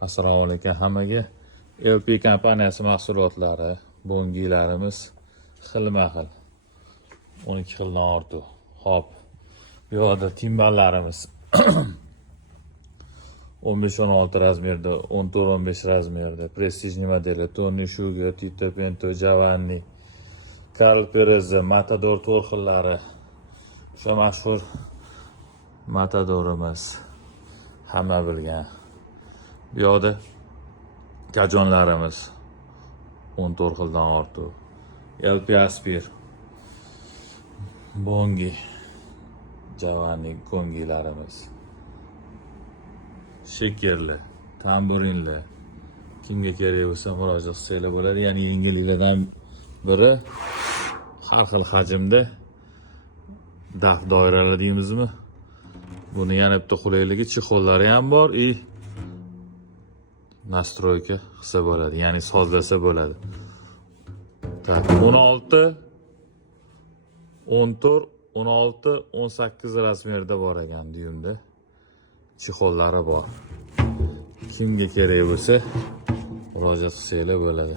Assalomu alaykum hammaga. LP kompaniyasi mahsulotlari, bongilarimiz xilma-xil. 12 xildan ortiq. Hop. Bu yerda timballarimiz 15-16 razmerda, 14-15 razmerda, prestijli modeli, Tony Sugar, Tito Pinto, Giovanni, Karl Perez, Matador to'rt xillari. O'sha mashhur Matadorimiz hamma bilgan. Bu yerda kajonlarimiz 14 xildan ortiq. LP Aspir, Bongi, Giovanni kongilarimiz. Shekerli, tamburinli. Kimga kerak bo'lsa murojaat qilsanglar bo'ladi. Ya'ni yengilliklardan biri har xil hajmda daf doiralar deymizmi? Buni yana bitta qulayligi chexollari ham bor, nastroyka qilsa bo'ladi, ya'ni sozlasa bo'ladi. Tak, 16, 14, 16, 18 razmerda bor ekan dyumda. Chexollari bor. Kimga kerak bo'lsa murojaat qilsanglar bo'ladi.